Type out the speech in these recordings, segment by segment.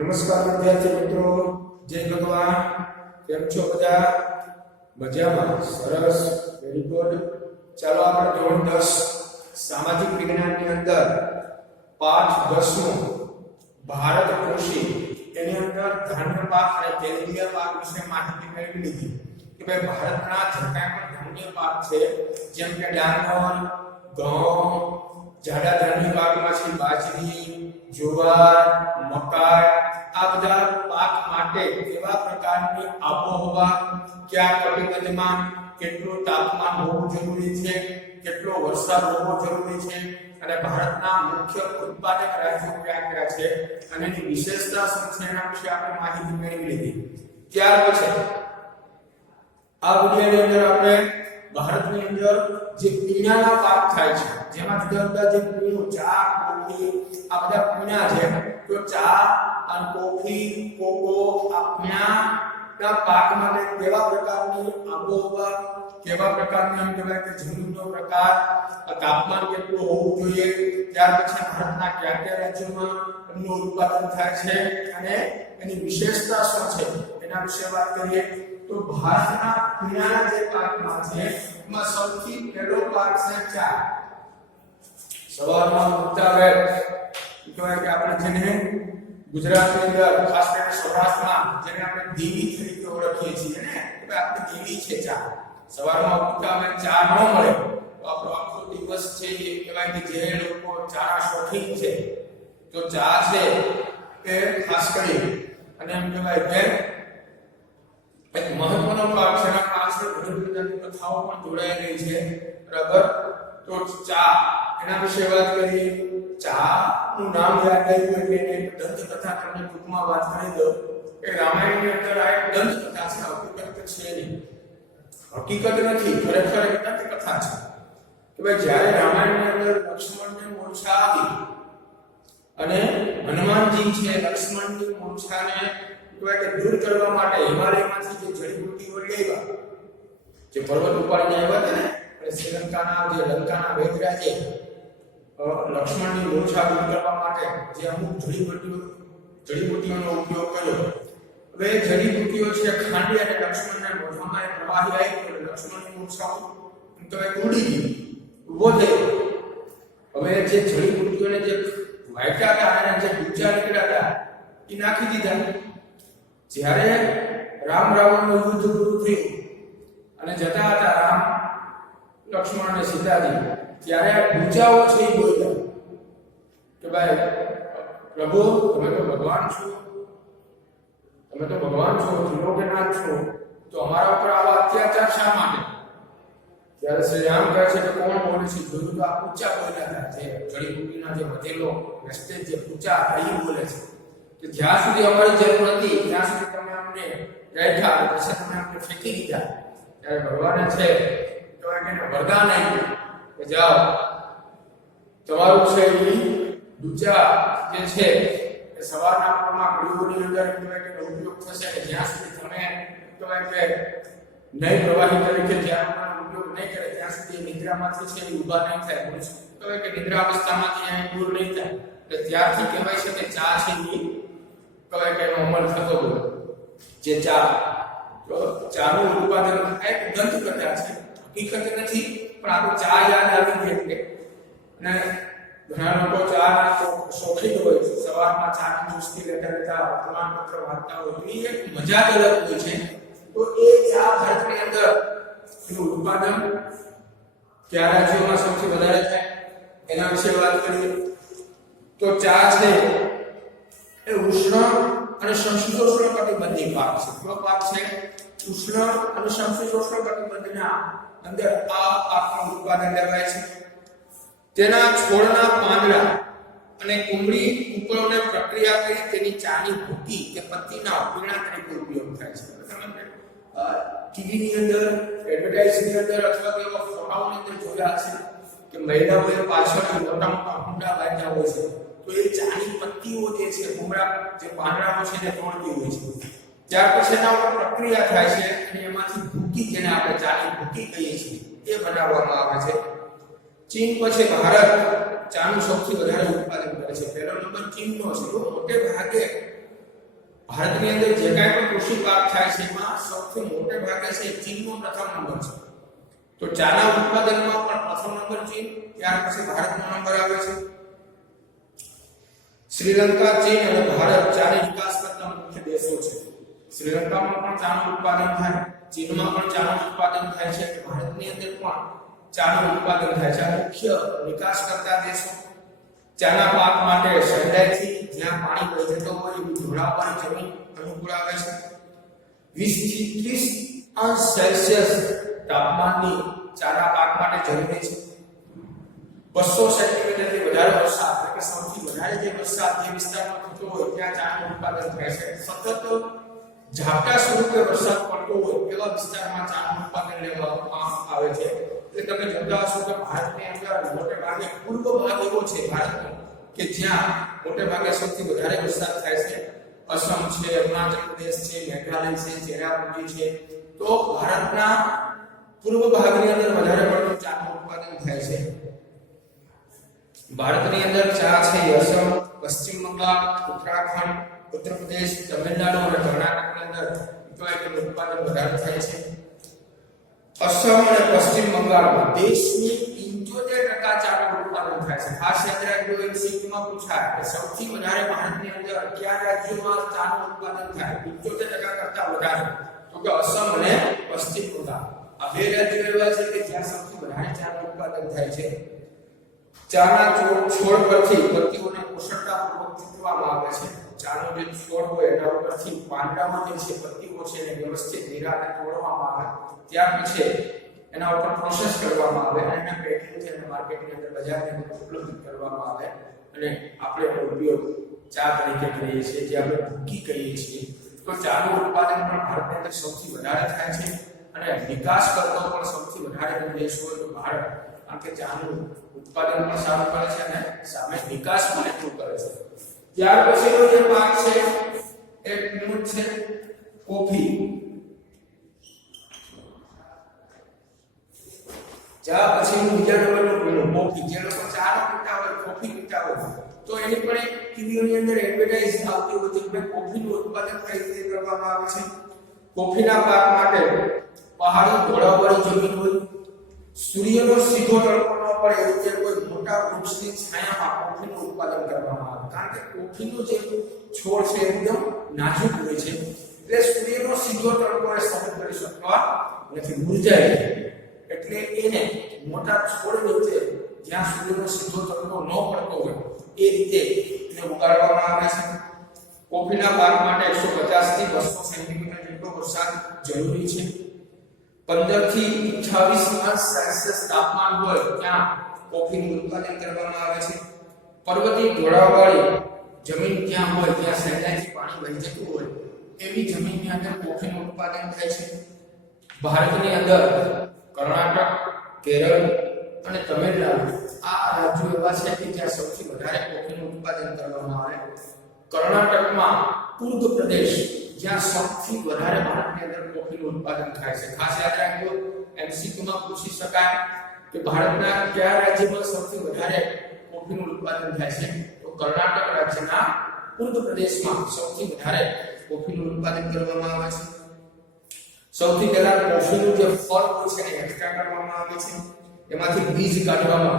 નમસ્કાર વિદ્યાર્થી મિત્રો, જય ભગવાન. કેમ છો બધા? મજામાં? સરસ, વેરી ગુડ. ચાલો આપણે ધોરણ 10 સામાજિક વિજ્ઞાનની અંદર પાઠ 10 ભારત કૃષિ એની અંદર ધાન્ય પાક અને તેલીબિયા પાક વિશે માહિતી મેળવી લીધી કે ભાઈ ભારતના જે કાંઈ પણ ધાન્ય પાક છે જેમ કે ડાંગર, ઘઉં, જાડા ધાન્ય પાકમાં છે બાજરી, જુવાર, મકાઈ, આ બધા પાક માટે કેવા પ્રકારની આબોહવા, કયા કટિબંધમાં કેટલું તાપમાન હોવું જરૂરી છે, કેટલો વરસાદ હોવો જરૂરી છે અને ભારતના મુખ્ય ઉત્પાદક રાજ્યો કયા કયા છે અને એની વિશેષતા શું છે એના વિશે આપણે માહિતી મેળવી લીધી. ત્યાર પછી આ વિડિયોની અંદર આપણે ભારતની અંદર જે પીણાના પાક થાય છે જેમાં જુદા જુદા જે પીણું, ચા, કોફી, આ બધા પીણા છે, તો ચા અને કોફી, કોકો, આ પીણાના પાક માટે કેવા પ્રકારની આબોહવા, કેવા પ્રકારની એમ કહેવાય કે જમીનનો પ્રકાર, તાપમાન કેટલું હોવું જોઈએ, ત્યાર પછી ભારતના કયા કયા રાજ્યોમાં એનું ઉત્પાદન થાય છે અને એની વિશેષતા શું છે એના વિશે વાત કરીએ. તો ભારતના પીણાના જે પાકમાં છે એમાં સૌથી પહેલો પાક છે ચા. સવારમાં ઉઠતા વેત કહેવાય કે આપણે જેને ગુજરાતની અંદર ખાસ કરીને સૌરાષ્ટ્રમાં જેને આપણે દેવી તરીકે ઓળખીએ છીએ ને, કે આપણે દેવી છે ચા. સવારમાં ઉઠતા વેત ચા ન મળે તો આપણો આખો દિવસ છે એ કહેવાય કે જે લોકો ચાના શોખીન છે તો ચા છે એ ખાસ કરી અને એમ કહેવાય કે એક મહત્વનો પાક છે. એના પાછળ ઘણી બધી કથાઓ પણ જોડાયેલી છે, બરાબર. તો ચા એના વિશે વાત કરીએ. ચા નું નામ યાદ આવ્યું એટલે એને દંતકથા તમને ટૂંકમાં વાત કરી દઉં કે રામાયણની અંદર આ એક દંતકથા છે, હકીકત છે નહીં, હકીકત નથી, ખરેખર એક દંતકથા છે કે ભાઈ જ્યારે રામાયણની અંદર લક્ષ્મણને મૂર્છા આવી અને હનુમાનજી છે લક્ષ્મણની મૂર્છાને કે દૂર કરવા માટે હિમાલયમાંથી જે જડીબુટ્ટીઓ લેવા, જે પર્વત ઉપાડીને આવ્યા હતા ને, અને શ્રીલંકાના જે લંકાના વેદરાજે લક્ષ્મણની મૂર્છા દૂર કરવા માટે જે અમુક જડીબુટ્ટીઓનો ઉપયોગ કર્યો. હવે જડીબુટ્ટીઓ છે ખાંડી અને લક્ષ્મણના મોઢામાં એક પ્રવાહી આવી ગયો, લક્ષ્મણની મૂર્છા તો એક ઉડી ગઈ, ઊભો થયો. હવે જે જડીબુટ્ટીઓને જે વાટ્યા હતા અને જે ગુજા નીકળ્યા હતા એ નાખી દીધા. જ્યારે રામ રાવણનું યુદ્ધ પૂરું થયું અને જતા હતા રામ, લક્ષ્મણ અને સીતાજી, ત્યારે ગુજાઓ છે એ બોલ્યા કે ભાઈ પ્રભુ તમે તો ભગવાન છો, તમે તો ભગવાન છો, ત્રિલોકનાથ છો, તો અમારા ઉપર આવા અત્યાચાર શા માટે? ત્યારે શ્રી રામ કહે છે કે કોણ બોલે છે? જોયું તો આ પૂચા બોલ્યા હતા, જે જડીબુટ્ટીના જે વધેલો રસ્તે જે પૂચા એ બોલે છે કે જ્યાં સુધી અમારી જરૂર હતી ત્યાં સુધી તમે અમને રાખ્યા, પછી તમે અમને ફેંકી દીધા. ત્યારે ભગવાને છે તો એને વરદાન આપ્યું કે જાઓ તમારું છે એ દૂચા જે છે એ સવારના પરમાં ગૃહોની અંદર કહેવાય કે ઉપયોગ થશે કે જ્યાં સુધી તમે કહેવાય કે નહીં પ્રવાહી તરીકે જ્યાં ઉપયોગ નહીં કરે ત્યાં સુધી નિદ્રામાંથી છે એ ઊભા નહીં થાય, કહેવાય કે નિદ્રા અવસ્થામાંથી અહીં દૂર નહીં થાય. એટલે ત્યારથી કહેવાય છે કે ચા છે એ કહેવાય કે એનો અમલ થતો હોય. જે ચા, તો ચાનું ઉત્પાદન એક દંતકથા છે, હકીકત નથી, પણ આપણું ચા યાદ આવી ગઈ એટલે. અને ઘણા લોકો ચાના શોખીન હોય છે, સવારમાં ચાની ચુસ્કી લેતા લેતા વર્તમાનપત્ર વાંચતા હોય, એ એક મજા જ અલગ હોય છે. તો એ ચા ભારતની અંદર એનું ઉત્પાદન કયા રાજ્યોમાં સૌથી વધારે થાય એના વિશે વાત કરીએ. તો ચા છે એ ઉષ્ણ અને સમશીતોષ્ણ કટિબંધીય પાક છે. કયો પાક છે? ઉષ્ણ અને સમશીતોષ્ણ કટિબંધના અંદર આ પાકનું ઉત્પાદન લેવાય છે. તેના છોડના પાંદડા અને કુંબળી ઉપરોને પ્રક્રિયા કરી તેની ચાની ભૂકી કે પત્તીના પીણા તરીકે ઉપયોગ થાય છે. તમે ટીવીની અંદર, એડવર્ટાઇઝની અંદર અથવા તો એવા ફોટાઓની અંદર જોયા છે કે મહિલાઓએ પાછળ મોટા મોટા હુંડા બાંધ્યા હોય છે, તો એ ચાની પત્તીઓ જે છે, કુંબળા જે પાંદડાઓ છે ને તોડતી હોય છે. ત્યાર પછી એના ઉપર પ્રક્રિયા થાય છે અને એમાંથી ભૂકી, જેને આપણે ચાની ભૂકી કહીએ છીએ, એ બનાવવામાં આવે છે. ચીન પછી ભારત ચાનું સૌથી વધારે ઉત્પાદન કરે છે. પહેલો નંબર ચીનનો છે. મોટે ભાગે ભારતની અંદર જે કાંઈ પણ કૃષિ પાક થાય છે એમાં સૌથી મોટે ભાગે છે ચીનનો પ્રથમ નંબર છે. તો ચાના ઉત્પાદનમાં પણ પ્રથમ નંબર ચીન, ત્યાર પછી ભારતનો નંબર આવે છે. શ્રીલંકા, ચીન અને ભારત ચાની નિકાસ કરતા મુખ્ય દેશો છે. શ્રીલંકામાં પણ ચાનું ઉત્પાદન થાય, ચીનમાં પણ ચાનું ઉત્પાદન થાય છે, ભારતની અંદર પણ ચાનું ઉત્પાદન થાય છે. મુખ્ય નિકાસ કરતા દેશો. ચાના પાક માટે સહેલાઈથી જ્યાં પાણી વહી જતો હોય એવી ઢોળાવવાળી જમીન અનુકૂળ આવે છે. 20 થી 30 અંશ સેલ્સિયસ તાપમાનની ચાના પાક માટે જરૂરી છે. 200 સેન્ટીમીટરથી વધારે વરસાદ, એટલે કે સૌથી વધારે જે વરસાદ જે વિસ્તારમાં થતો હોય ત્યાં ચાનું ઉત્પાદન થાય છે. સતત ઝાપટા સ્વરૂપે વરસાદ પડતો હોય એવા વિસ્તારમાં ચાનું ઉત્પાદન લેવામાં આવે છે. એટલે તમે જોતા હશો કે ભારતની અંદર મોટે ભાગે પૂર્વ ભાગ એવો છે ભારતનો કે જ્યાં મોટે ભાગે સૌથી વધારે વરસાદ થાય છે. અસમ છે, અરુણાચલ પ્રદેશ છે, મેઘાલય છે, ચેરાપુંજી છે. તો ભારતના પૂર્વ ભાગની અંદર વધારે પડતું ચાનું ઉત્પાદન થાય છે. ભારતની અંદર ચા છે અસમ, પશ્ચિમ બંગાળ, ઉત્તરાખંડ, ઉત્તર પ્રદેશ, તમિલનાડુ અને કર્ણાટકની અંદર તેનું ઉત્પાદન વધારે થાય છે. અસમ અને પશ્ચિમ બંગાળમાં દેશની 75% ચાનું ઉત્પાદન થાય છે. ખાસ યાદ રાખજો, એમસીક્યુમાં પૂછાય કે સૌથી વધારે ભારતની અંદર કયા રાજ્યોમાં ચાનું ઉત્પાદન થાય? 75% કરતા વધારે. તો કે અસમ અને પશ્ચિમ બંગાળ આ બે રાજ્યો એવા છે કે જ્યાં સૌથી વધારે ચાનું ઉત્પાદન થાય છે. ચાના છોડ પરથી પત્તીઓને કુશળતાપૂર્વક ચૂંટવામાં આવે છે. ચાનો જે છોડ હોય એના ઉપરથી પાંદડામાં જે છે પત્તીઓ છે એને વ્યવસ્થિત નિરાતે તોડવામાં આવે. ત્યાર પછી એના ઉપર પ્રોસેસ કરવામાં આવે અને એના પેકિંગ છે અને માર્કેટની અંદર બજારની અંદર ઉપલબ્ધ કરવામાં આવે અને આપણે એનો ઉપયોગ ચા તરીકે કરીએ છીએ, જે આપણે ભૂકી કહીએ છીએ. તો ચાનું ઉત્પાદન પણ ભારતની અંદર સૌથી વધારે થાય છે અને નિકાસ કરતો પણ સૌથી વધારે દેશ હોય તો ભારત. કારણ કે ચાનું ઉત્પાદન પણ સારું કરે છે અને સામે નિકાસ પણ એટલું કરે છે. ત્યાર પછીનો જે પાક છે એ છે કોફી. ચા પછીનું બીજા નંબરનું પીણું કોફી. જે લોકો ચા ન પીતા હોય, કોફી પીતા હોય તો એની પણ એક ટીવીઓની અંદર એડવર્ટાઇઝ આવતી હોય છે કે કોફીનું ઉત્પાદન કઈ રીતે કરવામાં આવે છે. કોફીના પાક માટે પહાડી ઢોળાવવાળી જમીન હોય, સૂર્યનો સીધો તડકો ન પડે એ રીતે કોઈ મોટા વૃક્ષની છાયામાં કોફીનું ઉત્પાદન કરવામાં આવે. કારણ કે કોફીનો જે છોડ છે એકદમ નાજુક હોય છે એટલે સૂર્યનો સીધો તડકો એ સહન કરી શકતા નથી, મુરઝાય છે. એટલે એને મોટા છોડ નીચે જ્યાં સૂર્યનો સીધો તડકો ન પડતો હોય એ રીતે એને ઉગાડવામાં આવે છે. કોફીના પાક માટે 150 થી 200 સેન્ટીમીટર જેટલો વરસાદ જરૂરી છે. 15 થી 28 અંશ સેલ્સિયસ તાપમાન હોય ત્યાં કોફીનું ઉત્પાદન કરવામાં આવે છે. પર્વતીય ઢોળાવવાળી જમીન ત્યાં હોય, ત્યાં સહેલાઈથી પાણી વહી જતું હોય એવી જમીનની અંદર કોફીનું ઉત્પાદન થાય છે. ભારતની અંદર કર્ણાટક, કેરળ અને તમિલનાડુ આ રાજ્યો એવા છે કે જ્યાં સૌથી વધારે કોફીનું ઉત્પાદન કરવામાં આવે. કર્ણાટકમાં કુર્ગ પ્રદેશ જ્યાં સૌથી વધારે ભારતની અંદર કોફીનું ઉત્પાદન થાય છે. ખાસ યાદ રાખજો, એમસીક્યુમાં પૂછી શકાય કે ભારતના કયા રાજ્યમાં સૌથી વધારે કોફીનું ઉત્પાદન થાય છે? તો કર્ણાટક રાજ્યના કુર્ગ પ્રદેશમાં સૌથી વધારે કોફીનું ઉત્પાદન કરવામાં આવે છે. સૌથી પહેલા કોફીનું જે ફળ હોય છે એને એક્સ્ટ્રા કરવામાં આવે છે. એમાંથી બીજ કાઢવામાં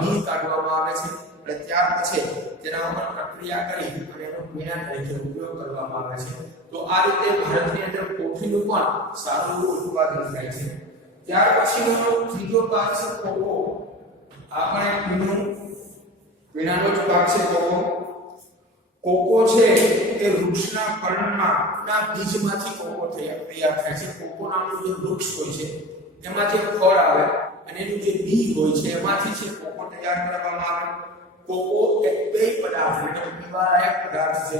આવે છે અને ત્યાર પછી તેના ઉપર પ્રક્રિયા કરી અને એનો પીણા તરીકે ઉપયોગ કરવામાં આવે છે. તો આ રીતે ભારતની અંદર કોફીનું પણ સારું ઉત્પાદન થાય છે. ત્યાર પછીનો ત્રીજો પાક છે કોકો. આ પણ પીણાનો જ પાક છે કોકો. કોકો છે એ વૃક્ષના પર્ણના બીજમાંથી કોકો તૈયાર થાય છે. કોકો નામનું જે વૃક્ષ હોય છે એમાંથી ફળ આવે અને એનું જે બી હોય છે એમાંથી છે કોકો તૈયાર કરવામાં આવે. કોકો એક પેય પદાર્થ એટલે પીવાલાયક પદાર્થ છે.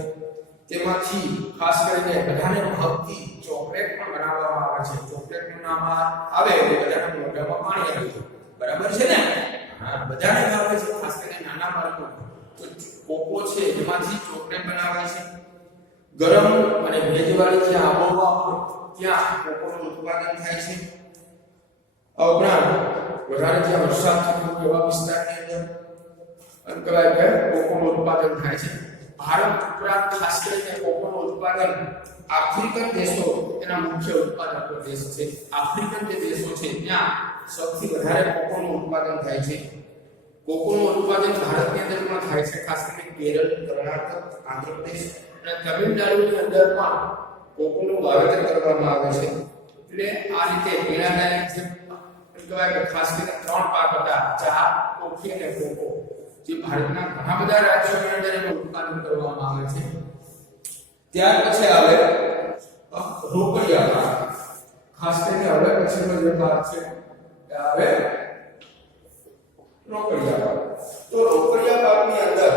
તેમાંથી ખાસ કરીને બધાને ભાવતી ચોકલેટ પણ બનાવવામાં આવે છે. ચોકલેટનું નામ આવે એટલે બધાના મોઢામાં પાણી આવી જાય. બરાબર છે ને? હા, બધાને ભાવે છે, ખાસ કરીને નાના બાળકો. તો કોકો છે એમાંથી ચોકલેટ બનાવે છે. ગરમ અને ભેજવાળી જે આબોહવા હોય ત્યાં કોકોનું ઉત્પાદન થાય છે. આ ઉપરાંત વધારે જ્યાં વરસાદ થતો હોય એવા વિસ્તારની અંદર કહેવાય કે કોકોનું ઉત્પાદન થાય છે. ભારત ઉપરાંત ખાસ કરીને કોકોનું ઉત્પાદન આફ્રિકન દેશો તેના મુખ્ય ઉત્પાદક દેશ છે. આફ્રિકન જે દેશો છે ત્યાં સૌથી વધારે કોકોનું ઉત્પાદન થાય છે. કોકોનું ઉત્પાદન ભારતની અંદર પણ થાય છે, ખાસ કરીને કેરળ, કર્ણાટક, આંધ્રપ્રદેશ અને તમિલનાડુની અંદર પણ કોકોનું વાવેતર કરવામાં આવે છે. એટલે આ રીતે પીણાદાયક જે કહેવાય કે ખાસ કરીને ત્રણ પાક હતા, ચા, કોફી અને કોકો, જે ભારતના ઘણા બધા રાજ્યોની અંદર એનું ઉત્પાદન કરવામાં આવે છે. ત્યાર પછી આવે રોકડિયા પાક. ખાસ કરીને હવે પછીનો જે પાક છે એ આવે રોકડિયા પાક. તો રોકડિયા પાકની અંદર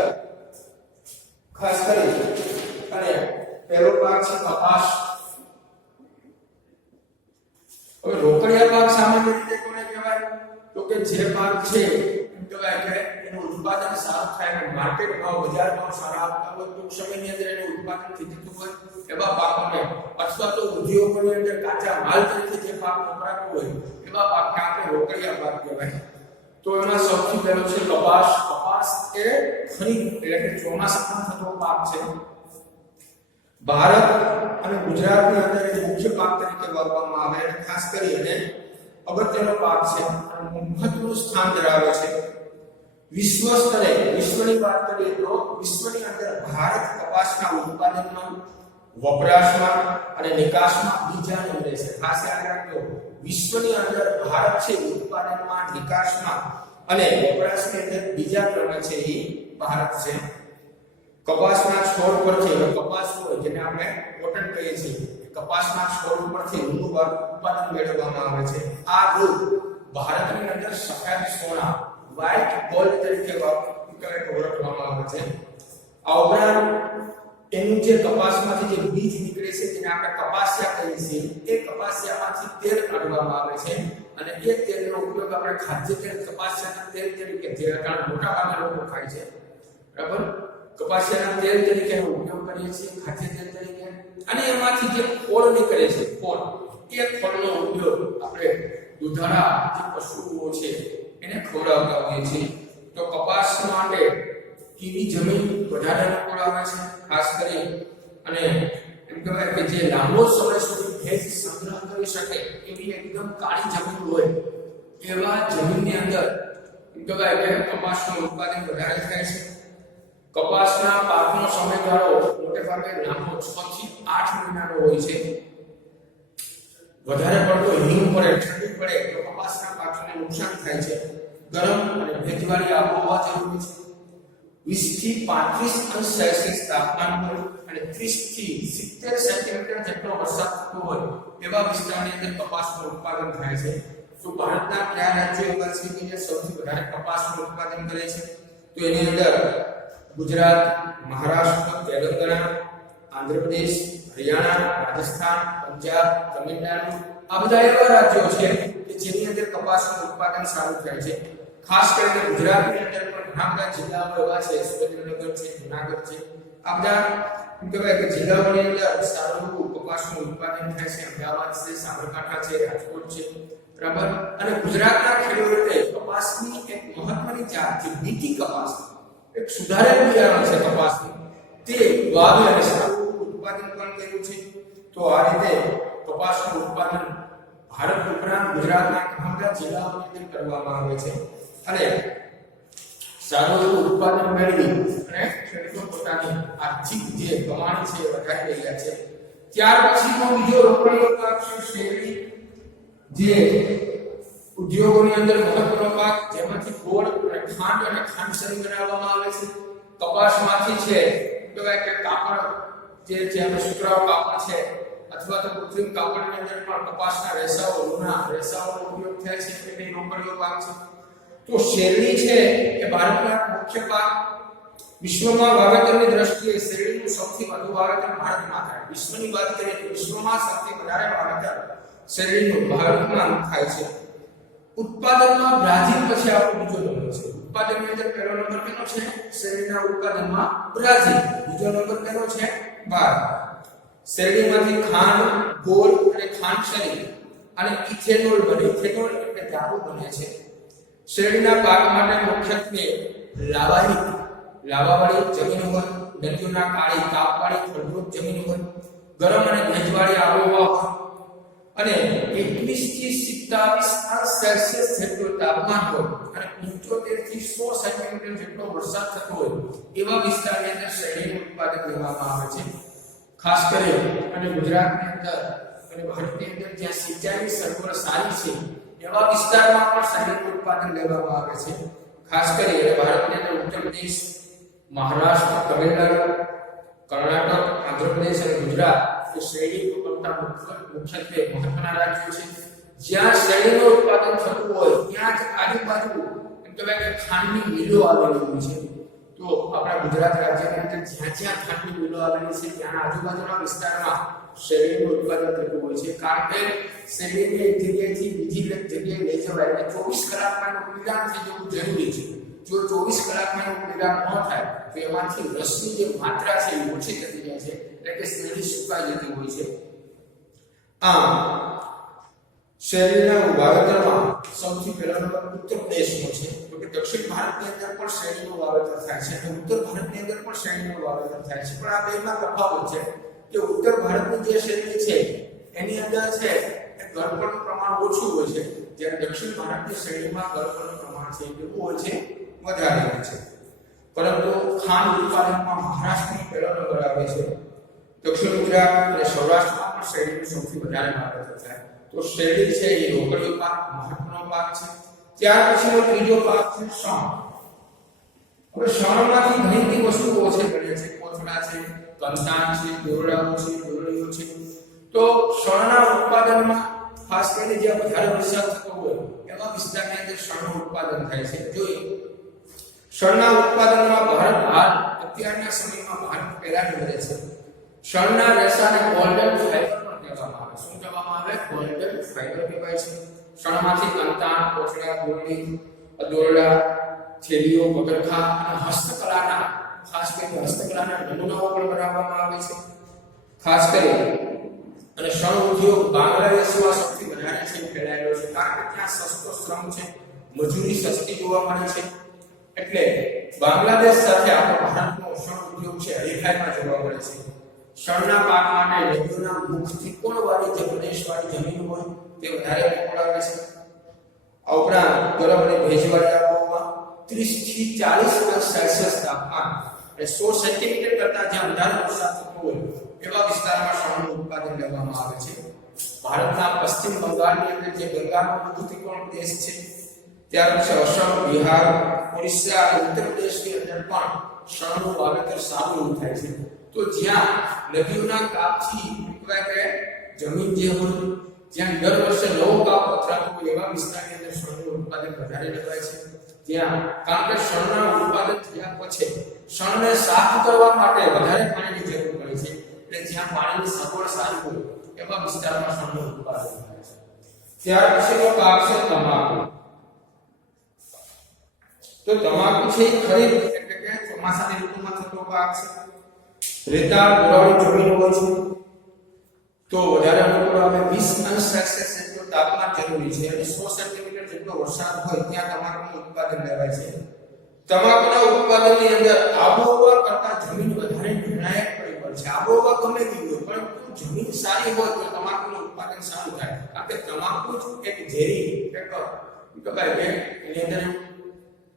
ખાસ કરી અને પહેલો પાક છે કપાસ. હવે રોકડિયા પાક સામાન્ય રીતે કોને કહેવાય? તો કે જે પાક છે એમ કહેવાય કે એનું ઉત્પાદન સારું થાય અને માર્કેટ ભાવ, બજાર ભાવ સારા આપતા હોય, ટૂંક સમયની અંદર એનું ઉત્પાદન થઈ જતું હોય એવા પાકોને, અથવા તો ઉદ્યોગોની અંદર કાચા માલ તરીકે જે પાક વપરાતો હોય એવા પાકને આપણે રોકડિયા પાક કહેવાય. તો એમાં સૌથી પહેલો છે કપાસ. કપાસ એ ખરીફ એટલે કે ચોમાસામાં થતો પાક છે. ભારત અને ગુજરાતની અંદર એ મુખ્ય પાક તરીકે વાવવામાં આવે અને ખાસ કરીને અગત્યનો પાક છે અને મહત્વનું સ્થાન ધરાવે છે. વિશ્વ સ્તરે, વિશ્વની વાત કરીએ તો વિશ્વની અંદર ભારત કપાસના ઉત્પાદનમાં, વપરાશમાં અને નિકાસમાં બીજા નંબરે છે. ખાસ યાદ રાખજો, વિશ્વની અંદર ભારત છે ઉત્પાદનમાં, નિકાસમાં અને વપરાશની અંદર બીજા ક્રમે છે એ ભારત છે. કપાસના છોડ પરથી, કપાસ હોય જેને આપણે કોટન કહીએ છીએ, કપાસના છોડ પરથી ઊનનું ઉત્પાદન મેળવવામાં આવે છે. આ રૂપ ભારતની અંદર સફેદ સોના, વ્હાઇટ ગોલ્ડ તરીકે ઓળખવામાં આવે છે. આ ઉપરાંત એનું જે કપાસમાંથી જે બીજ નીકળે છે તેને આપણે કપાસિયા કહીએ છીએ. એ કપાસિયામાંથી તેલ કાઢવામાં આવે છે અને એ તેલનો ઉપયોગ આપણે ખાદ્ય તેલ, કપાસિયાના તેલ તરીકે, જે કારણ મોટા ભાગના લોકો ખાય છે, બરાબર, કપાસિયાના તેલ તરીકે ઉપયોગ કરીએ છીએ, ખાદ્ય તેલ તરીકે. અને એમાંથી જે ખોળ નીકળે છે, ખોળ, એ ખોળનો ઉપયોગ આપણે દૂધાળા જે પશુઓ છે એને ખવડાવતા હોઈએ છીએ. તો કપાસ માટે કેવી જમીન વધારે અનુકૂળ આવે છે, ખાસ કરી અને એમ કહેવાય કે જે લાંબો સમય સુધી ભેજ સંગ્રહ કરી શકે એવી એકદમ કાળી જમીન હોય એવા જમીનની અંદર એમ કહેવાય કે કપાસનું ઉત્પાદન વધારે થાય છે. કપાસના પાકનો સમયગાળો મોટે ભાગે લાંબો 6 થી 8 મહિનાનો હોય છે. વધારે પડતો હિમ પડે, ઠંડી પડે તો કપાસના પાકને નુકસાન થાય છે. ગરમ અને ભેજવાળી આબોહવા જરૂરી છે. 20 થી 35 અંશ સેલ્સિયસ તાપમાન હોય અને 30 થી 70 સેન્ટીમીટર જેટલો વરસાદ થતો હોય એવા વિસ્તારની અંદર કપાસનું ઉત્પાદન થાય છે. તો ભારતના કયા રાજ્યો એવા છે કે જે સૌથી વધારે કપાસનું ઉત્પાદન કરે છે? તો એની અંદર ગુજરાત, મહારાષ્ટ્ર, તેલંગાણા, આંધ્રપ્રદેશ, હરિયાણા, રાજસ્થાન, પંજાબ, તમિલનાડુ, આ બધા એવા રાજ્યો છે કે જેની અંદર કપાસનું ઉત્પાદન સારું થાય છે. ખાસ કરીને ગુજરાતની અંદર પણ ઘણા બધા જિલ્લાઓ એવા છે, સુરેન્દ્રનગર છે, જૂનાગઢ છે, આ બધા એમ કહેવાય કે જિલ્લાઓની અંદર સારું કપાસનું ઉત્પાદન થાય છે. અમદાવાદ છે, સાબરકાંઠા છે, રાજકોટ છે, બરાબર. અને ગુજરાતના ખેડૂતોએ કપાસની એક મહત્વની જાત છે બીટી કપાસ, એક સુધારેલ બિયારણ છે કપાસનું, તે વાવી અને સારું ઉત્પાદન પણ કર્યું છે. તો આ રીતે કપાસનું ઉત્પાદન ભારત ઉપરાંત ગુજરાતના ઘણા બધા જિલ્લાઓની અંદર કરવામાં આવે છે અને સારું ઉત્પાદન મેળવી અને ખેડૂતો પોતાની આર્થિક જે કમાણી છે વધારી રહ્યા છે. ત્યાર પછીનો બીજો રોકડીયો પાક છે શેરડી, જે ઉદ્યોગોની અંદર મહત્વનો પાક, જેમાંથી ગોળ અને ખાંડ શેરડી બનાવવામાં આવે છે. કપાસમાંથી છે કહેવાય કે કાપડ, જે આપણે સુતરાઉ કાપડ છે અથવા તો કૃત્રિમ કાપડની અંદર પણ કપાસના રેસાઓ, લૂના રેસાઓનો ઉપયોગ થાય છે. એટલે રોકડીયો પાક છે. તો શેરડી છે એ ભારતના મુખ્ય પાક. વિશ્વમાં વાવેતરની દ્રષ્ટિએ શેરડીનું સૌથી વધુ વાવેતર ભારતમાં થાય. વિશ્વની વાત કરીએ તો વિશ્વમાં સૌથી વધારે વાવેતર શેરડીનું ભારતમાં થાય છે. ઉત્પાદનમાં બ્રાઝીલ પછી આપણો બીજો નંબર છે. ઉત્પાદનની અંદર પહેલો નંબર કેનો છે? શેરડીના ઉત્પાદનમાં બ્રાઝીલ. બીજો નંબર કેનો છે? ભારત. શેરડીમાંથી ખાંડ, ગોળ અને ખાંડ શેરડી અને ઇથેનોલ બને. ઇથેનોલ એટલે દારૂ બને છે. શેરડીના પાક માટે મુખ્યત્વે લાવાવાળી જમીન હોય, નદીઓના કાળી કાપવાળી ફળદ્રુપ જમીન હોય, ગરમ અને ભેજવાળી આબોહવા અને 21 થી 27 સેલ્સિયસ જેટલું તાપમાન હોય અને 75 થી 100 સેન્ટીમીટર જેટલો વરસાદ થતો હોય એવા વિસ્તારની અંદર શેરડીનું ઉત્પાદન લેવામાં આવે છે. ખાસ કરીને અને ગુજરાતની અંદર અને ભારતની અંદર જ્યાં સિંચાઈની સગવડ સારી છે એવા વિસ્તારમાં પણ શેરડીનું ઉત્પાદન લેવામાં આવે છે. ખાસ કરીને ભારતની અંદર ઉત્તર પ્રદેશ, મહારાષ્ટ્ર, તમિલનાડુ, કર્ણાટક, આંધ્રપ્રદેશ અને ગુજરાત એ શેરડી ઉત્પાદનના મુખ્યત્વે મહત્વના રાજ્યો છે. જ્યાં શેરડીનું ઉત્પાદન થતું હોય ત્યાં જ આજુબાજુ એમ કહેવાય કે ખાંડની મિલો આવેલી હોય છે. તો આપણા ગુજરાત રાજ્યની અંદર જ્યાં જ્યાં ખાંડની મિલો આવેલી છે ત્યાં આજુબાજુના વિસ્તારમાં શેરડીનું ઉત્પાદન થતું હોય છે. કારણ કે શેરડીને એક જગ્યાએથી બીજી જગ્યાએ લઈ જવાય એટલે 24 કલાકમાં એનું પીડાણ થઈ જવું જરૂરી છે. જો 24 કલાકમાં એનું પીડાણ ન થાય તો એમાંથી રસની જે માત્રા છે એ ઓછી થતી જાય છે, એટલે કે શેરડી સુકાઈ જતી હોય છે. આમ શેરડીના વાવેતરમાં સૌથી પહેલો નંબર ઉત્તર પ્રદેશનો છે. તો કે દક્ષિણ ભારતની અંદર પણ શેરડીનું વાવેતર થાય છે અને ઉત્તર ભારતની અંદર પણ શેરડીનું વાવેતર થાય છે. પણ આ બેમાં તફાવત છે કે ઉત્તર ભારતની જે શેરડી છે એની અંદર છે એ ગળપણનું પ્રમાણ ઓછું હોય છે, જ્યારે દક્ષિણ ભારતની શેરડીમાં ગળપણનું પ્રમાણ છે કેવું હોય છે, વધારે હોય છે. પરંતુ ખાંડ ઉત્પાદનમાં મહારાષ્ટ્રનો પહેલો નંબર આવે છે. દક્ષિણ ગુજરાત અને સૌરાષ્ટ્રમાં પણ શેરડીનું સૌથી વધારે વાવેતર થાય. તો શેરડી છે એ રોકડીયો પાક, મહત્વનો પાક છે. ત્યાર પછીનો ત્રીજો પાક છે શણ. હવે શણમાંથી ઘણી બધી વસ્તુઓ છે, કરીએ છે કોથળા છે, કંતાન છે, દોરડાઓ છે, દોરડીઓ છે. તો શણના ઉત્પાદનમાં ખાસ કરીને જ્યાં વધારે વરસાદ થતો હોય એવા વિસ્તારની અંદર શણનું ઉત્પાદન થાય છે. જોઈએ શણના ઉત્પાદનમાં ભારત હાલ અત્યારના સમયમાં ભારત પહેલા નંબરે છે. શણના રેસાને ગોલ્ડન ફાઈબર પણ કહેવામાં આવે. શું કહેવામાં આવે? ગોલ્ડન ફાઈબર કહેવાય છે. શણમાંથી કંતાન, કોથળા, દોરડી, દોરડા, થેલીઓ, પગરખા અને હસ્તકલાના, ખાસ કરીને હસ્તકલાના નમૂનાઓ પણ બનાવવામાં આવે છે. ખાસ કરીને અને શણ ઉદ્યોગ બાંગ્લાદેશમાં સૌથી વધારે છે ફેલાયેલો છે, કારણ કે ત્યાં સસ્તો શ્રમ છે, મજૂરી સસ્તી જોવા મળે છે. એટલે બાંગ્લાદેશ સાથે આપણો ભારતનો શણ ઉદ્યોગ છે હરીફાઈમાં જોવા મળે છે. શણના પાક માટે નદીઓના મુખથી કોણવાળી જે પ્રદેશવાળી જમીન હોય તે વધારે અનુકૂળ આવે છે. આ ઉપરાંત ગરમ અને ભેજવાળી આબોહવા, 30 થી 40 અંશ સેલ્સિયસ તાપમાન અને 100 સેન્ટીમીટર કરતાં જ્યાં વધારે વરસાદ થતો હોય એવા વિસ્તારમાં શણનું ઉત્પાદન લેવામાં આવે છે. ભારતના પશ્ચિમ બંગાળની અંદર જે ગંગાનો ત્રિકોણ દેશ છે, ત્યાર પછી અસમ, બિહાર, ઓડિશા અને ઉત્તર પ્રદેશની અંદર પણ શણનું વાવેતર સારું થાય છે. તો જ્યાં નદીઓના કાપથી કહેવાય કે જમીન જે હોય જ્યાં દર વર્ષે નવો કાપ પથરાતો હોય એવા વિસ્તારની અંદર શણનું ઉત્પાદન વધારે લેવાય છે. ત્યાં કારણ કે શણના ઉત્પાદન થયા પછી શણને સાફ કરવા માટે વધારે પાણીની જરૂર પડે છે, એટલે જ્યાં પાણીની સગવડ સારી હોય એવા વિસ્તારમાં શણનું ઉત્પાદન થાય છે. ત્યાર પછીનો પાક છે તમાકુ. તો તમાકુ છે ખરીફ એટલે કે ચોમાસાની ઋતુમાં થતો પાક છે. રેતાળ ગોળાળી જમીન હોય છે તો વધારે અનુકૂળ આવે. 20 અંશ સેલ્સિયસ જેટલું તાપમાન જરૂરી છે અને 100 સેન્ટીમીટર જેટલો વરસાદ હોય ત્યાં તમાકુનું ઉત્પાદન લેવાય છે. તમાકુના ઉત્પાદનની અંદર આબોહવા કરતાં જમીન વધારે નિર્ણાયક પરિબળ છે. આબોહવા ગમે તેવી હોય પરંતુ જમીન સારી હોય તો તમાકુનું ઉત્પાદન સારું થાય. કારણ કે તમાકુ જ એક ઝેરી એક કહેવાય કે એની અંદર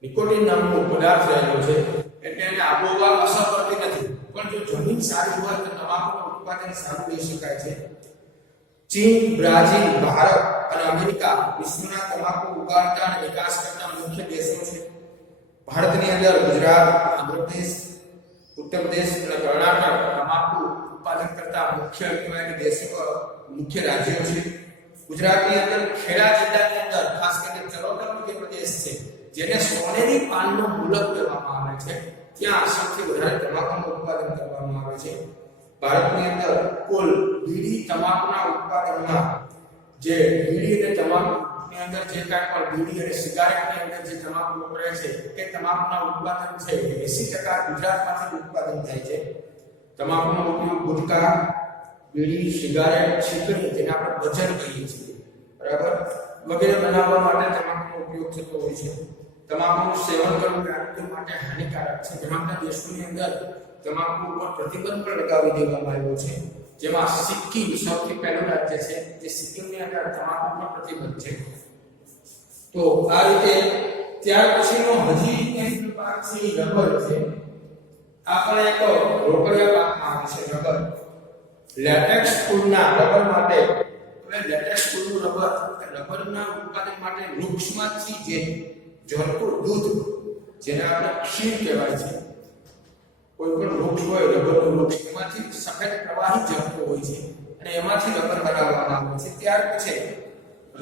નિકોટિન નામનો પદાર્થ રહેલો છે, એટલે એને આબોહવા અસર કરતી નથી. પણ જો જમીન સારી હોય તો તમાકુનું ઉત્પાદન સારું લઈ શકાય છે. ચીન, બ્રાઝીલ, ભારત અને અમેરિકા વિશ્વના તમાકુ ઉગાડતા અને વિકાસ કરતા મુખ્ય દેશો છે. ભારતની અંદર ગુજરાત, આંધ્રપ્રદેશ, ઉત્તર પ્રદેશ અને કર્ણાટક તમાકુ ઉત્પાદન કરતા મુખ્ય દેશો, મુખ્ય રાજ્યો છે. ગુજરાતની અંદર ખેડા જિલ્લાની અંદર ખાસ કરીને ચરોતરનો જે પ્રદેશ છે જેને સોનેરી પાનનો મુલક કહેવામાં આવે છે, ત્યાં સૌથી વધારે તમાકુનું ઉત્પાદન કરવામાં આવે છે. ભારતની અંદર કુલ બીડી તમાકુના ઉત્પાદનમાં જે બીડી અને તમાકુની અંદર જે કાંઈ પણ બીડી અને સિગારેટની અંદર જે તમાકુ વપરાય છે એ તમાકુના ઉત્પાદન છે 80% ગુજરાતમાંથી ઉત્પાદન થાય છે. તમાકુનો ઉપયોગ ગુટકા, બીડી, સિગારેટ, છીકણી જેને આપણે બજર કહીએ છીએ, બરાબર, વગેરે બનાવવા માટે તમાકુનો ઉપયોગ થતો હોય છે. તમાકુનું સેવન કરવું આરોગ્ય માટે હાનિકારક છે. ઘણા દેશોની અંદર તમાકુ ઉપર પ્રતિબંધ પણ લગાવી દેવામાં આવ્યો છે. જેમાં સિક્કિમ સૌથી પહેલું રાજ્ય છે, જે સિક્કિમની અંદર તમાકુ પર પ્રતિબંધ છે. તો આ રીતે ત્યાર પછીનો હજી એક પાક છે એ રબર છે. આ પણ એક રોકડિયા પાકમાં આવે છે રબર. લેટેક્સ ફૂલના રબર માટે, હવે લેટેક્સ ફૂલનું રબરના ઉત્પાદન માટે વૃક્ષમાંથી જે ઝરતું દૂધ, જેને આપણે ક્ષીર કહેવાય છે, કોઈ પણ વૃક્ષ હોય રબરનું વૃક્ષ, એમાંથી સફેદ પ્રવાહી ઝરતો હોય છે અને એમાંથી રબર બનાવવામાં આવે છે. ત્યાર પછી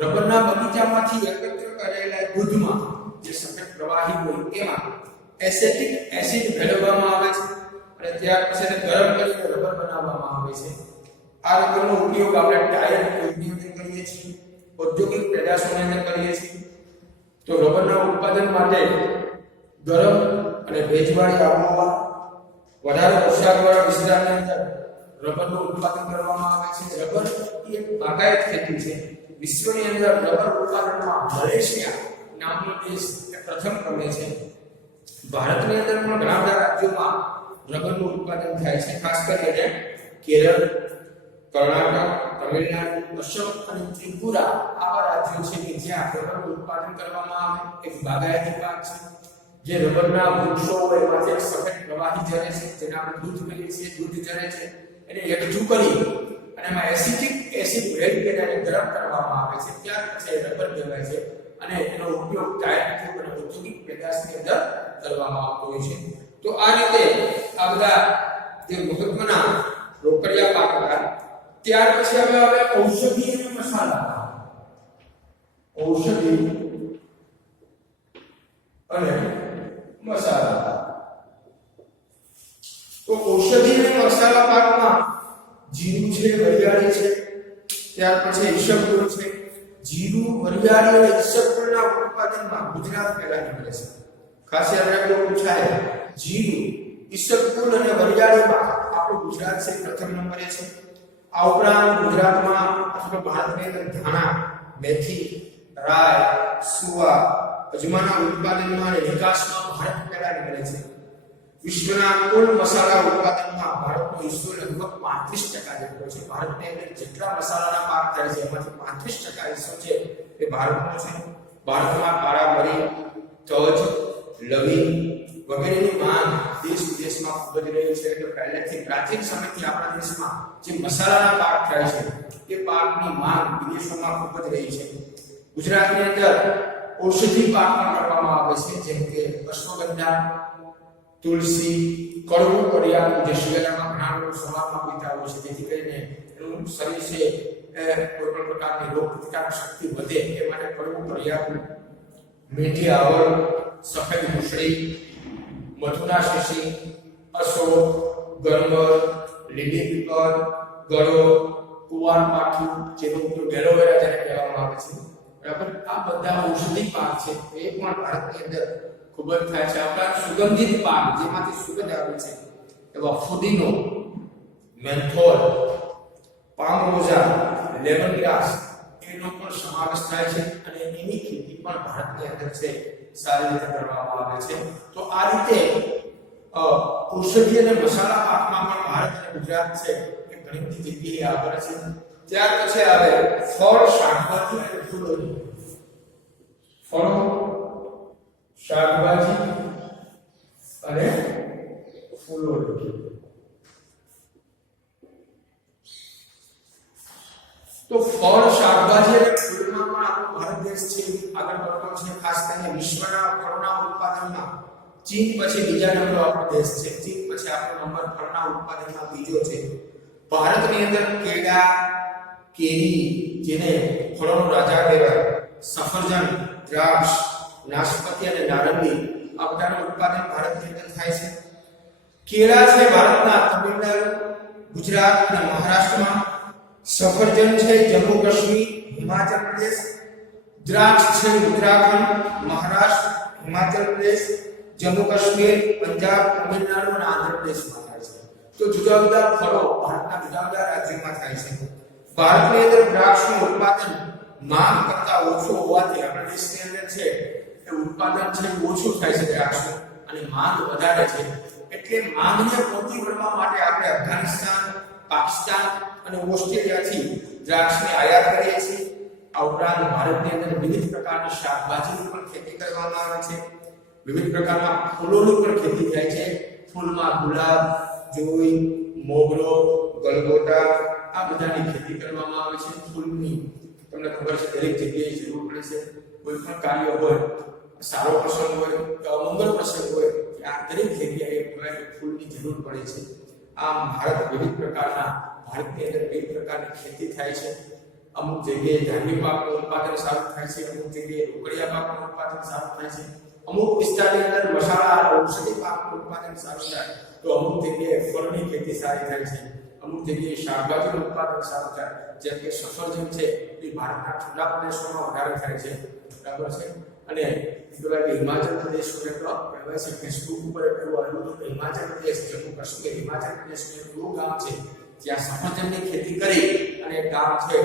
રબરના બગીચામાંથી એકત્ર કરેલા દૂધમાં જે સફેદ પ્રવાહી હોય એમાં એસિટિક એસિડ ભેળવવામાં આવે છે અને ત્યાર પછી એને ગરમ કરીને રબર બનાવવામાં આવે છે. આ રબરનો ઉપયોગ આપણે ટાયર ઉદ્યોગની અંદર કરીએ છીએ, ઔદ્યોગિક પેદાશોની અંદર કરીએ છીએ. તો રબરના ઉત્પાદન માટે ગરમ અને ભેજવાળી આબોહવા, વધારે વરસાદવાળા વિસ્તારની અંદર રબરનું ઉત્પાદન કરવામાં આવે છે. રબર એ એક બાગાયત ખેતી છે. વિશ્વની અંદર રબર ઉત્પાદનમાં મલેશિયા નામનો દેશ પ્રથમ ક્રમે છે. ભારતની અંદર પણ ઘણા બધા રાજ્યોમાં રબરનું ઉત્પાદન થાય છે. ખાસ કરીને કેરળ, કર્ણાટક, તમિલનાડુ, અસમ અને ત્રિપુરા આવા રાજ્યો છે કે જ્યાં રબરનું ઉત્પાદન કરવામાં આવે. એક બાગાયતી પાક છે. જે રબરના વૃક્ષો હોય એમાંથી સફેદ પ્રવાહી ઝરે છે, જેને આપણે દૂધ કહીએ છીએ, દૂધ ઝરે છે, એને એકઠું કરી અને એમાં એસિટિક એસિડ ભેળવીને એને ગરમ કરવામાં આવે છે. ત્યાર પછી રબર કહેવાય છે અને એનો ઉપયોગ ટાયર ટ્યુબ અને ઔદ્યોગિક પેદાશની અંદર કરવામાં આવતો હોય છે. તો આ રીતે આ બધા જે મહત્વના રોકડિયા પાક હતા. ત્યાર પછી હવે ઔષધિ અને મસાલા. ઔષધિ અને મસાલા. તો ઔષધિ અને મસાલા પાકમાં જીરું છે, વરિયાળી છે, ત્યાર પછી ઈસબગુલ છે. જીરું, વરિયાળી અને ઈસબગુલના ઉત્પાદનમાં ગુજરાત પહેલા નીકળે છે. ખાસ યાદ રાખવું પૂછાય, જીરું, ઈસબગુલ અને વરિયાળીમાં આપણું ગુજરાત છે પ્રથમ નંબરે છે. આ ઉપરાંત ગુજરાતમાં અથવા ભારતની અંદર ધાણા, મેથી, રાય, સુવા, અજમાના ઉત્પાદનમાં અને નિકાસમાં ભારત પહેલા નીકળે છે. વિશ્વના કુલ મસાલા ઉત્પાદનમાં ભારતનો હિસ્સો લગભગ 35% જેટલો છે. ભારતની અંદર જેટલા મસાલાના પાક થાય છે એમાંથી 35% હિસ્સો છે એ ભારતનો છે. ભારતમાં કાળા મરી, તજ, લવિંગ વગેરેની માંગ દેશ વિદેશમાં ખૂબ જ રહી છે. એટલે પહેલેથી પ્રાચીન સમયથી આપણા દેશમાં જે મસાલાના પાક થાય છે એ પાકની માંગ વિદેશોમાં ખૂબ જ રહી છે. ગુજરાતની અંદર ઔષધિ પાક પણ કરવામાં આવે છે, જેમ કે અશ્વગંધા, તુલસી, કડવું કડિયાળું, જે શિયાળામાં ઘણા લોકો સવારમાં પીતા હોય છે, જેથી કરીને એનું શરીર છે કોઈ પણ પ્રકારની રોગ પ્રતિકારક શક્તિ વધે એ માટે કડવું કડિયાળું, મીઠી આવળ, સફેદ મુસળી, મધુના શીશી, અશોક, ગરમર, લીલી પીપર, ગળો, કુવાર પાઠું, જેનો ઉપયોગ એલોવેરા જેને કહેવામાં આવે છે. બરાબર, આ બધા ઔષધિ પાક છે એ પણ ભારતની અંદર ખૂબ જ થાય છે. આપણા સુગંધિત પાક જેમાંથી સુગંધ આવે છે એવા ફુદીનો, મેન્થોલ, પામરોઝા, લેમનગ્રાસ એનો પણ સમાવેશ થાય છે અને એની ખેતી પણ ભારતની અંદર છે સારી રીતે કરવામાં આવે છે. તો આ રીતે ઔષધિ અને મસાલા પાકમાં પણ ભારત અને ગુજરાત છે એ ઘણી બધી જગ્યાએ આગળ છે. ત્યાર પછી આવે ફળ, શાકભાજી અને ફૂલોની. ફળો, શાકભાજી અને ફૂલોની. તો ફળ, શાકભાજી અને ફૂલોમાં પણ આપણો ભારત દેશ છે આગળ પડતો છે. ખાસ કરીને વિશ્વના ફળના ઉત્પાદનમાં ચીન પછી બીજા નંબર આપણો દેશ છે. ચીન પછી આપણો નંબર ફળના ઉત્પાદનમાં બીજો છે. ભારતની અંદર કેળા, કેરી જેને ફળોનો રાજા કહેવાય, સફરજન, દ્રાક્ષ, નાશપતી અને નારંગી આ બધાનું ઉત્પાદન ભારતની અંદર થાય છે. કેળા છે ભારતના તમિલનાડુ, ગુજરાત અને મહારાષ્ટ્રમાં. સફરજન છે જમ્મુ કાશ્મીર, હિમાચલ પ્રદેશ. દ્રાક્ષ છે ઉત્તરાખંડ, મહારાષ્ટ્ર, હિમાચલ પ્રદેશ, જમ્મુ કાશ્મીર, પંજાબ, તમિલનાડુ અને આંધ્ર પ્રદેશમાં થાય છે. તો જુદા જુદા ફળો ભારતના જુદા જુદા રાજ્યોમાં થાય છે. ભારતની અંદર દ્રાક્ષનું ઉત્પાદન માંગ કરતા ઓછું હોવાથી આપણા દેશની અંદર છે એ ઉત્પાદન છે ઓછું થાય છે દ્રાક્ષનું અને માંગ વધારે છે. એટલે માંગને પહોંચી વળવા માટે આપણે અફઘાનિસ્તાન, પાકિસ્તાન અને ઓસ્ટ્રેલિયાથી દ્રાક્ષની આયાત કરીએ છીએ. આ ઉપરાંત ભારતની અંદર વિવિધ પ્રકારની શાકભાજીની પણ ખેતી કરવામાં આવે છે. વિવિધ પ્રકારના ફૂલોની પણ ખેતી થાય છે. ફૂલમાં ગુલાબ, જોઈ, મોગરો, ગલગોટા આ બધાની ખેતી કરવામાં આવે છે. ફૂલની તમને ખબર છે દરેક જગ્યાએ જરૂર પડે છે. કોઈ પણ કાર્ય હોય, સારો પ્રસંગ હોય કે અમંગળ પ્રસંગ હોય, આ દરેક જગ્યાએ ફૂલની જરૂર પડે છે. આમ ભારતની અંદર વિવિધ પ્રકારની ખેતી થાય છે. અમુક જગ્યાએ ધાન્ય પાકનું ઉત્પાદન સારું થાય છે, અમુક જગ્યાએ રોકડિયા પાકનું ઉત્પાદન સારું થાય છે, અમુક વિસ્તારની અંદર મસાલા ઔષધિ પાકનું ઉત્પાદન સારું થાય, તો અમુક જગ્યાએ ફળની ખેતી સારી થાય છે, અમુક જગ્યાએ શાકભાજીનું ઉત્પાદન સારું થાય. જેમ કે સફરજન છે એ ભારતના ઠંડા પ્રદેશોમાં વધારે થાય છે, બરાબર છે. અને હિમાચલ પ્રદેશ કહેવાય છે ફેસબુક ઉપર એવું આવ્યું હતું કે હિમાચલ પ્રદેશ, જમ્મુ કાશ્મીર, હિમાચલ પ્રદેશનું એવું ગામ છે જ્યાં સફરજનની ખેતી કરી અને એક ગામ છે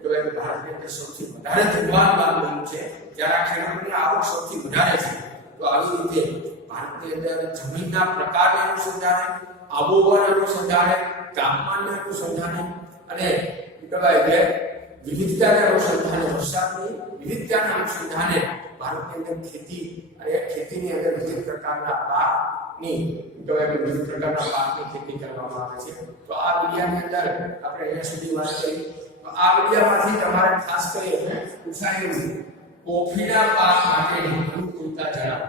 કહેવાય કે ભારતની અંદર સૌથી વધારે ધનવાન ગામ બન્યું છે, જ્યારે આ ખેડૂતોની આવક સૌથી વધારે છે. તો આવી રીતે ભારતની અંદર જમીનના પ્રકારને અનુસંધાને, આબોહવાને અનુસંધાને, તાપમાનને અનુસંધાને અને કહેવાય કે વિવિધતાને અનુસંધાને, વરસાદની વિવિધતાના અનુસંધાને ભારતની અંદર ખેતી અને ખેતીની અંદર વિવિધ પ્રકારના પાકની કહેવાય કે વિવિધ પ્રકારના પાકની ખેતી કરવામાં આવે છે. તો આ વિડિયાની અંદર આપણે અહીંયા સુધી વાત કરી. આ વિડિયામાંથી તમારે ખાસ કરીને પૂછાયેલું કોફીના પાક માટેની અનુકૂળતા જણાવો.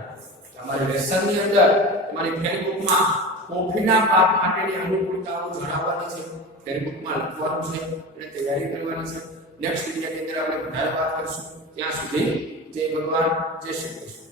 તમારી લેસનની અંદર તમારી ફેરબુકમાં કોફીના પાક માટેની અનુકૂળતાઓ જણાવવાની છે. ફેરબુકમાં લખવાનું છે અને તૈયારી કરવાની છે. નેક્સ્ટ વિડિયાની અંદર આપણે વધારે વાત કરીશું. ત્યાં સુધી જય ભગવાન, જય શ્રી કૃષ્ણ.